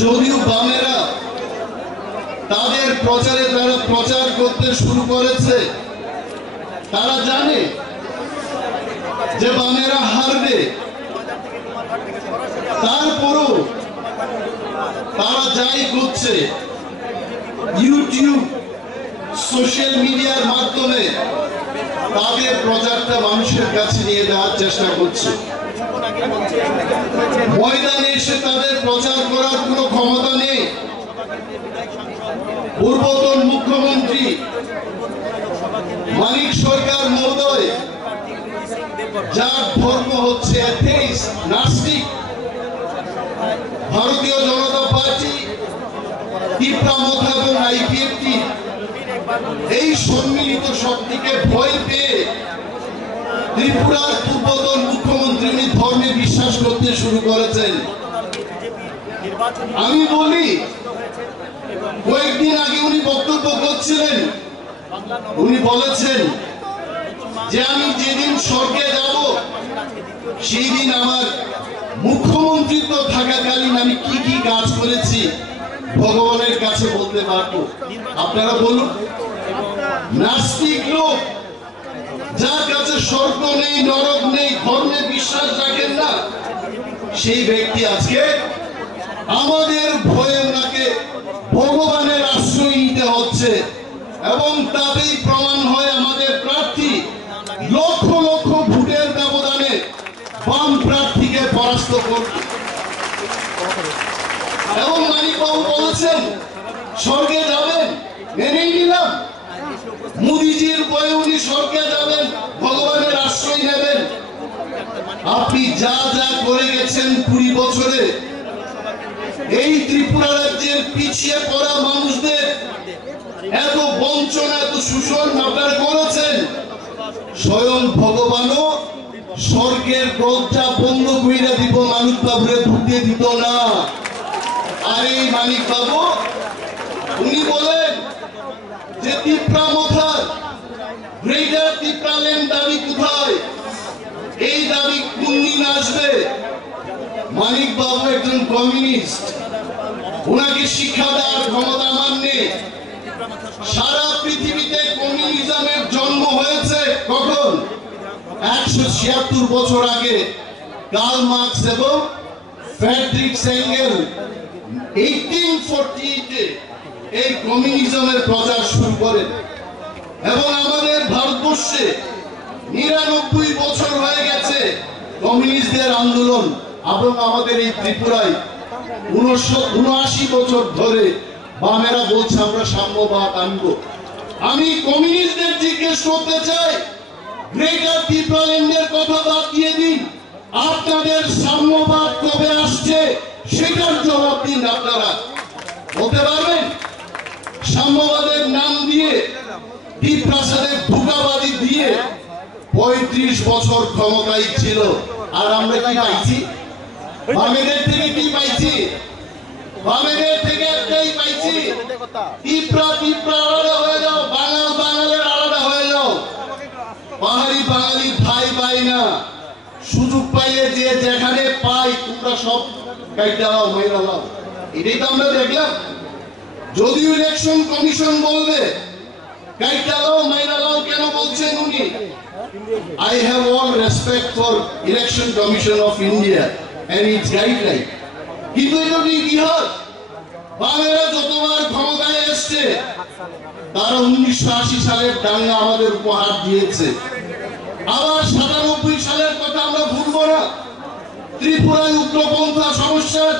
যদিও বামেরা তাদের প্রচারে যারা প্রচার করতে শুরু করেছে তারা জানে যে বামেরা হারবে, তারপরও তারা যাই করছে ইউটিউব সোশ্যাল মিডিয়ার মাধ্যমে তাদের প্রচারটা মানুষের কাছে নিয়ে যাওয়ার চেষ্টা করছে। ময়দানে এসে তাদের প্রচার করার কোনো ক্ষমতা নেই। পূর্বতন মুখ্যমন্ত্রী মানিক সরকার মহোদয়, যার ধর্ম হচ্ছে অ্যাথেইস্ট, নাস্তিক, ভারতীয় জনতা পার্টি, তীব্রামথা এবং আইপিএফটি এই সম্মিলিত শক্তিকে ভয় পেয়ে ত্রিপুরার পূর্বতন মুখ্যমন্ত্রী উনি ধর্মে বিশ্বাস করতে শুরু করেছেন। আমি বলি, কয়েকদিন আগে উনি বক্তব্য করছিলেন, উনি বলেছেন যে আমি যেদিন স্বর্গে যাব সেই দিন আমার মুখ্যমন্ত্রিত্ব থাকাকালীন আমি কি কি কাজ করেছি ভগবানের কাছে বলতে পারবো। আপনারা বলুন, নাস্তিক লোক যার কাছে স্বর্গ নেই, নরক নেই, ধর্মে বিশ্বাস রাখেন না, সেই ব্যক্তি আজকে আমাদের ভয়ে ওনাকে ভগবানের আশ্রয় নিতে হচ্ছে। এবং তাতেই প্রমাণ হয় আমাদের প্রার্থী লক্ষ লক্ষ ভোটের ব্যবধানে বাম প্রার্থীকে পরাস্ত করবে। এবং মানিকবাবু বলেছেন স্বর্গে যাবেন, মেনেই নিলাম। মোদিজির বয়ে উনি স্বর্গে যাবেন, ভগবানের আশ্রয় নেবেন। আপনি যা যা করে গেছেন 20 বছরে এই ত্রিপুরা রাজ্যের পিছিয়ে পড়া মানুষদের এত বঞ্চনা, এত শোষণ আপনারা করেছেন, স্বয়ং ভগবানও স্বর্গের দরজা বন্ধ করে দিব, মানিক বাবুরে ঢুকতে দিত না। আর এই মানিক বাবু উনি বলেন যে তীব্রামথার গ্রেটার ত্রিপুরাল্যান্ড দাবি কোথায়, এই দাবি কোন দিন আসবে। মানিক বাবু একজন কমিউনিস্ট, ওনাকে শিক্ষা দেওয়ার ক্ষমতা আমার নেই। সারা পৃথিবীতে কমিউনিজমের জন্ম হয়েছে কখন? 176 বছর আগে কার্ল মার্কস এবং ফ্রেডরিক এঙ্গেল 1848-এ এই কমিউনিজমের প্রচার শুরু করেন। এবং আমাদের ভারতবর্ষে 99 বছর হয়ে গেছে কমিউনিস্টদের আন্দোলন। এবং আমাদের এই ত্রিপুরায় 79 বছর ধরে বামেরা বলছে আমরা সাম্যবাদ আনবো। আমি কমিউনিস্টদের জিজ্ঞেস করতে চাই, গ্রেটার ত্রিপুরাল্যান্ডের কথা বাদ দিয়ে দিন, আপনাদের সাম্যবাদ কবে আসছে সেটার জবাব দিন। আপনারা বলতে পারবেন? সাম্যবাদের নাম দিয়ে টিপ্রাসাদের ধোঁকাবাজি দিয়ে 35 বছর ক্ষমতায় ছিল। আর আমরা কি পাইছি? বামেদের থেকে কি পাইছি? বামেদের থেকে একটাই পাইছি, টিপ্রা আলাদা হয়ে যাও, বাঙালের আলাদা হয়ে যাও। পাহাড়ি বাঙালি ভাই পাই না, সুযোগ পাইলে যে যেখানে পাই তোমরা সব কাইটা দাও, মেরা দাও। এটাই তো আমরা দেখলাম। যদিও ইলেকশন কমিশন বলবে কাইটা দাও, মেরা দাও, কেন বলছেন উনি? I have all respect for Election Commission of India and its guideline. কিন্তু এটা ইতিহাস। বামেরা যতবার ক্ষমতায় এসছে তারা 1980 সালের দাঙ্গা আমাদের উপহার দিয়েছে। আবার 97 সালের কথা আমরা ভুলবো না। ত্রিপুরায় উগ্রপন্থা সমস্যার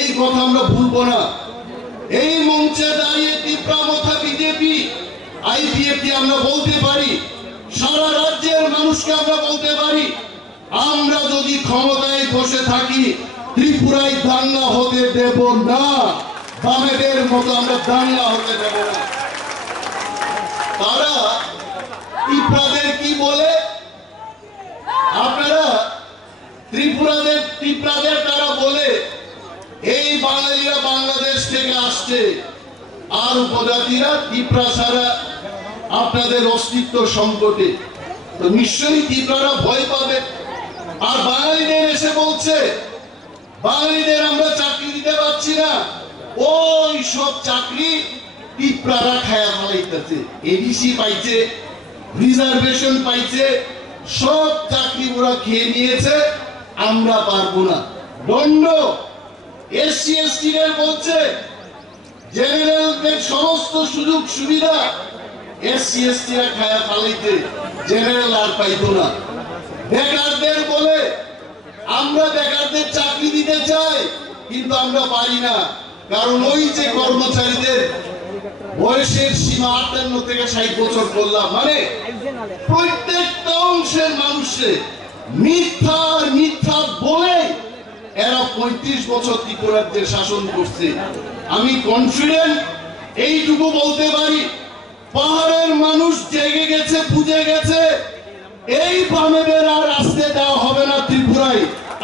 এই কথা আমরা ভুলবো না। এই মঞ্চে দাঁড়িয়ে তীব্রামথা বিজেপি, আইপিএফটি আমরা বলতে পারি, সারা রাজ্যের মানুষকে আমরা বলতে পারি, আমরা যদি ক্ষমতায় বসে থাকি ত্রিপুরায় দাঙ্গা হতে দেব না। বামেদের মতো আমরা দাঙ্গা হতে দেব না। তারা ত্রিপুরাদের কি বলে? আপনারা ত্রিপুরাদের তারা বলে এই বাঙালিরা বাংলাদেশ থেকে আসছে, আর উপজাতিরা ত্রিপুরা ছাড়া আপনাদের অস্তিত্ব সংকটে। তো নিশ্চয়ই ত্রিপুরারা ভয় পাবে। আর বাঙালিদের এসে বলছে বাঙালিদের আমরা চাকরি দিতে পারছি না, ওই সব চাকরি টিপরারা খায়া ফেলাইতেছে। এডিসি পাইছে, রিজার্ভেশন পাইছে, সব চাকরি ওরা খেয়ে নিয়েছে। আমরা পারবো না। দণ্ড এসসি এসটি দের বলছে জেনারেলদের সমস্ত সুযোগ সুবিধা এসসি এসটি রা খায়া ফেলাইতে, জেনারেল আর পাইতো না। বেকারদের বলে আমরা বেকারদের চাকরি দিতে চাই, কিন্তু আমরা পারি না, কারণ ওই যে কর্মচারীদের বয়সের সীমা 58 থেকে 60 বছর করলাম, মানে প্রত্যেকটা অংশের মানুষে মিথ্যা মিথ্যা বলে এরা 35 বছর ত্রিপুরাজ্যের শাসন করছে। আমি কনফিডেন্ট এইটুকু বলতে পারি, পাহাড়ের মানুষ জেগে গেছে, বুঝে গেছে, এই বামেদের আর আসতে দেওয়া হবে না ত্রিপুরায়।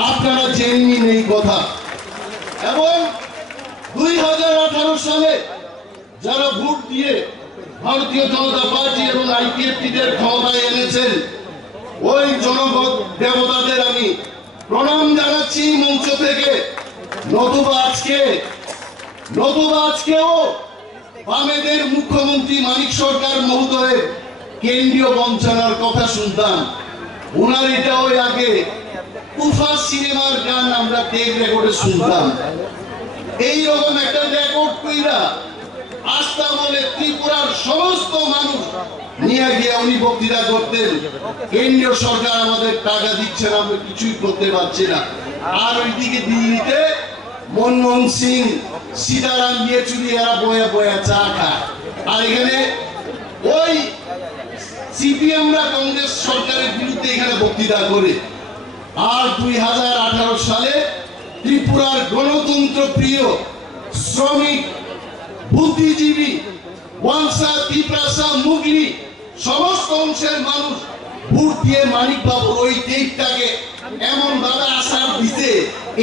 আপনারা জেনে নিন এই কথা। এবং 2018 সালে যারা ভোট দিয়ে ভারতীয় জনতা পার্টি এবং আইপিএফটি দের ক্ষমতায় এনেছেন, ওই জনগণ দেবতাদের আমি প্রণাম জানাচ্ছি মঞ্চ থেকে। নতুবা আজকেও বামেদের মুখ্যমন্ত্রী মানিক সরকার মহোদয়ের কেন্দ্রীয় বঞ্চনার কথা শুনতাম। ওনার এটা ওই আগে তুফা সিনেমার গান আমরা টেপ রেকর্ডে শুনতাম। এইরকম একটা রেকর্ড কইরা আস্থা বলে ত্রিপুরার সমস্ত মানুষ নিয়ে গিয়ে উনি বক্তৃতা করতেন, কেন্দ্রীয় সরকার আমাদের টাকা দিচ্ছে না, আমরা কিছুই করতে পারছি না। আর ওইদিকে দিল্লিতে মনমোহন সিং, সীতারাম ইয়েচুরি এরা বয়া বয়া চা খায়, আর এখানে ওই সিপিএমরা কংগ্রেস সরকারের বিরুদ্ধে এখানে বক্তৃতা করে। আর 2018 সালে ত্রিপুরার গণতন্ত্র প্রিয় শ্রমিক, বুদ্ধিজীবী, ওয়াংসা, তিপ্রাসা, মুগলি সমস্ত অংশের মানুষ ভোট দিয়ে মানিক বাবুর ওই টেপটাকে এমন ভাবে আসার দিতে,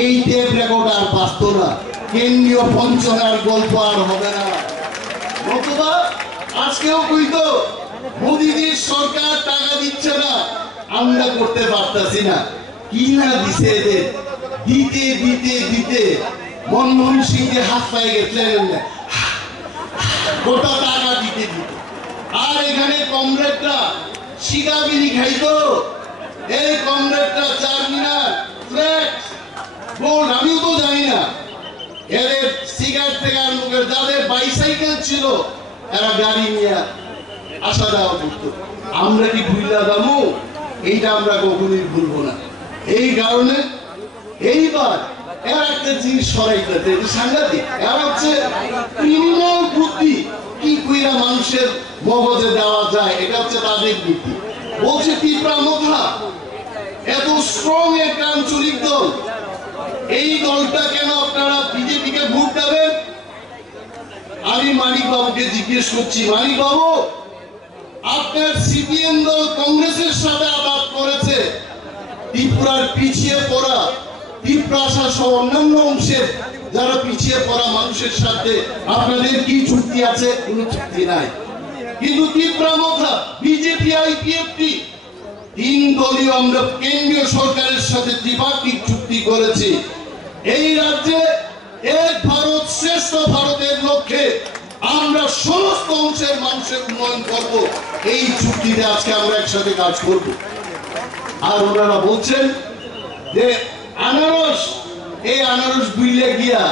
এই টেপ রেকর্ড আর বাঁচত না। কেন্দ্রীয় বঞ্চনার গল্প আর হবে না। নতুবা আজকেও কইতো মোদিজির সরকার টাকা দিচ্ছে না, আমরা করতে পারতাছি না। কি না দিছে এদের, দিতে দিতে দিতে মনমোহন সিংকে হাত পায়ে গেছিলেন, গোটা টাকা দিতে দিতে। আর এখানে কমরেডরা শিকাবিনি খাইতো, এই কমরেডরা চারমিনার, ফ্ল্যাক্স, গোল্ড, আমিও তো জানি না, এদের সিগারেট থেকে আর মুখের, যাদের বাইসাইকেল ছিল এরা গাড়ি নিয়ে আসা যাওয়া করতো। আমরা কি ভুইলা দামু? এইটা আমরা কখনোই ভুলবো না। এই কারণে এইবার এরা একটা জিনিস সরাইতে সাংঘাতিক, এরা হচ্ছে ক্রিমিনাল বুদ্ধি কি কইরা মানুষের মগজে দেওয়া যায়, এটা হচ্ছে তাদের বুদ্ধি। বলছে ত্রিপুরা মোথা এত স্ট্রং একটা আঞ্চলিক দল, এই দলটা কেন আপনারা বিজেপিকে ভোট দেবেন? আমি মানিক বাবুকে জিজ্ঞেস করছি, মানিক বাবু, আপনার সিপিএম দল কংগ্রেসের সাথে আঘাত করেছে, ত্রিপুরার পিছিয়ে পড়া, ত্রিপ্রাসা সহ অন্যান্য অংশের যারা পিছিয়ে পড়া মানুষের সাথে আপনাদের কি চুক্তি আছে? কোনো চুক্তি নাই। কিন্তু ত্রিপুরা মোথা, বিজেপি, আইপিএফটি তিন দলীয় আমরা কেন্দ্রীয় সরকারের সাথে দ্বিপাক্ষিক চুক্তি করেছি। এই রাজ্যে এক ভারত শ্রেষ্ঠ ভারতের লক্ষ্যে আমরা সমস্ত অংশের মানুষের উন্নয়ন করব। এই চুক্তিতে আজকে আমরা একসাথে কাজ করব। আর ওনারা বলছেন যে আনারস, এই আনারস বুইলে গিয়া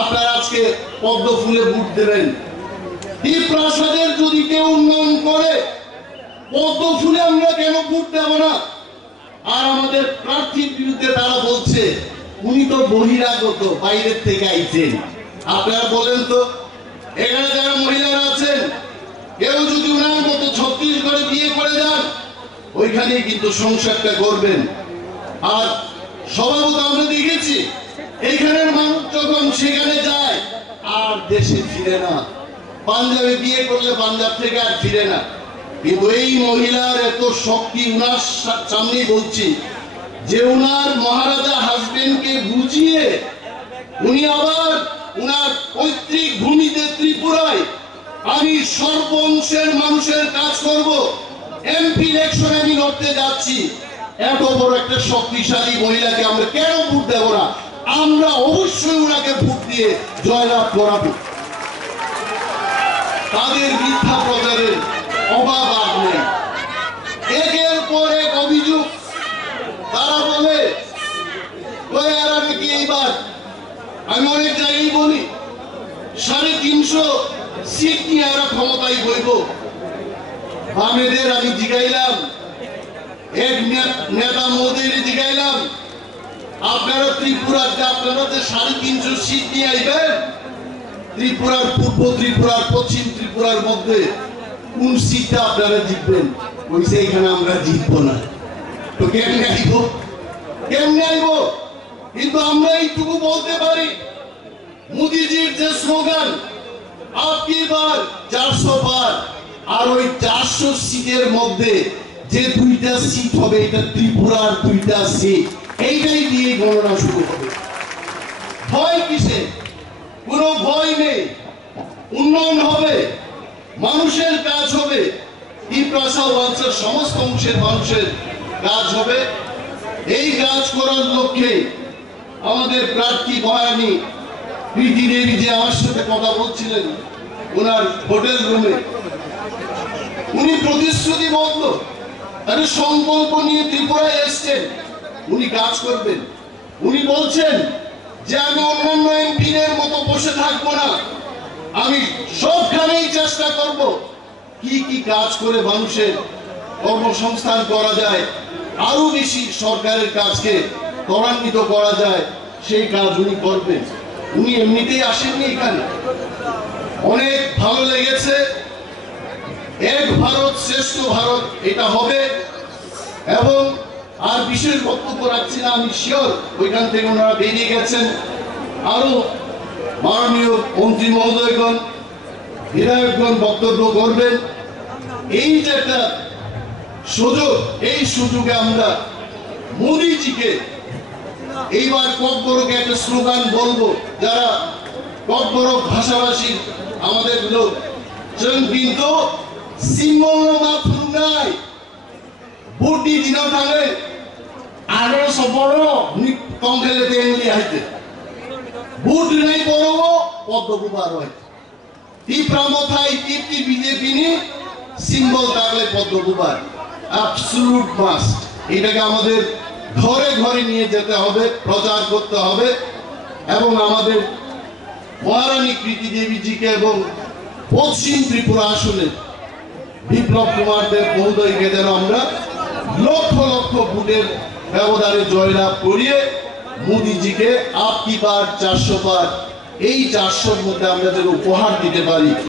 আপনারা আজকে পদ্ম ফুলে ভোট দেবেন। এই প্রাসাদের যদি কেউ উন্নয়ন করে, পদ্ম ফুলে আমরা কেন ভোট দেব না? আর আমাদের প্রার্থীর বিরুদ্ধে তারা বলছে উনি তো বহিরাগত, বাইরের থেকে আইছেন। আপনারা বলেন তো, এখানে যারা মহিলারা আছেন, কেউ যদি উনার মতো ছত্তিশগড়ে বিয়ে করে যান, ওইখানেই কিন্তু সংসারটা করবেন। আর স্বভাবত আমরা দেখেছি এইখানের মানুষ যখন সেখানে যায় আর দেশে ফিরে না। পাঞ্জাবে বিয়ে করলে পাঞ্জাব থেকে আর ফিরে না। কিন্তু এই মহিলার এত শক্তি, উনার সামনেই বলছি যে উনার মহারাজা হাজবেন্ডকে বুঝিয়ে উনি আবার উনার পৈতৃক ভূমিতে ত্রিপুরায় আমি সর্ব অংশের মানুষের কাজ করব, এমপি ইলেকশনে আমি লড়তে যাচ্ছি। এত বড় একটা শক্তিশালী মহিলাকে আমরা কেন ভোট দেব না? আমরা অবশ্যই ওনাকে আমাকে ভোট দিয়ে জয়লাভ করাবে। তাদের মিথ্যা প্রচারের অভাব আর নেই। একের পর এক অভিযোগ তারা বলে এরা নাকি এইবার, আমি অনেক জায়গায় বলি 350 সিট নিয়ে এরা ক্ষমতায় বইব। বামেদের আমি জিগাইলাম, এক নেতা মোদের জিগাইলাম, আপনারা ত্রিপুরাতে আপনারা যে 350 সিট নিয়ে আইবেন, ত্রিপুরার পূর্ব ত্রিপুরার পশ্চিম ত্রিপুরার মধ্যে কোন সিটটা আপনারা জিতবেন? বলছে এখানে আমরা জিতবো না। তো কেমনে আইব? কেমনে আইব? কিন্তু আমরা এইটুকু বলতে পারি, মোদিজির যে স্লোগান আপকি বার 400 বার, আর ওই 400 সিটের মধ্যে যে 2টা সিট হবে এটা ত্রিপুরার 2টা সিট, এইটাই দিয়ে গণনা শুরু হবে। ভয় কিসে? কোনো ভয় নেই। উন্নয়ন হবে, মানুষের কাজ হবে, ত্রিপ্রাসা অঞ্চলের সমস্ত অংশের মানুষের কাজ হবে। এই কাজ করার লক্ষ্যে আমাদের প্রার্থী বয়ানী প্রীতি দেবী যে আমার সাথে কথা বলছিলেন ওনার হোটেল রুমে, উনি প্রতিশ্রুতিবদ্ধ, তার সংকল্প নিয়ে ত্রিপুরায় এসছেন, উনি কাজ করবেন। উনি বলছেন যে আমি অন্যান্য এমপিদের মতো বসে থাকবো না, আমি সবখানেই চেষ্টা করব কি কি কাজ করে মানুষের কর্মসংস্থান করা যায়, আরো বেশি সরকারের কাজকে ত্বরান্বিত করা যায়, সেই কাজ উনি করবেন। উনি এমনিতেই আসেননি এখানে। অনেক ভালো লেগেছে। এক ভারত শ্রেষ্ঠ ভারত এটা হবে। এবং আর বিশেষ বক্তব্য রাখছি না, আমি শিওর ওইখান থেকে ওনারা বেরিয়ে গেছেন। আরো মাননীয় মন্ত্রী মহোদয়গণ, বিধায়কগণ বক্তব্য করবেন। এই যে একটা সুযোগ, এই সুযোগে আমরা মোদিজিকে এইবার ককবরকে একটা স্লোগান বলবো, যারা ককবরক ভাষাভাষী আমাদের লোক, কিন্তু সিঙ্গল মাথুর নাই বুটি দিন থাকে আরো সবর কম খেলে তেমনি হাইতে বুট নাই বড় পদ্মকুমার হয় তীব্রামথায় তীব্রি বিজেপি নি সিম্বল থাকলে পদ্মকুমার অ্যাবসলিউট মাস্ট। এটাকে আমাদের ঘরে ঘরে নিয়ে যেতে হবে, প্রচার করতে হবে এবং আমাদের মহারানী প্রীতি দেবীজিকে এবং পশ্চিম ত্রিপুরা আসনে বিপ্লব কুমার দেব মহোদয়কে যেন আমরা লক্ষ লক্ষ ভোটের ব্যবধানে জয়লাভ করিয়ে মোদিজিকে আপকি বার 400 বার, এই 400-র মধ্যে আমরা যেন উপহার দিতে পারি।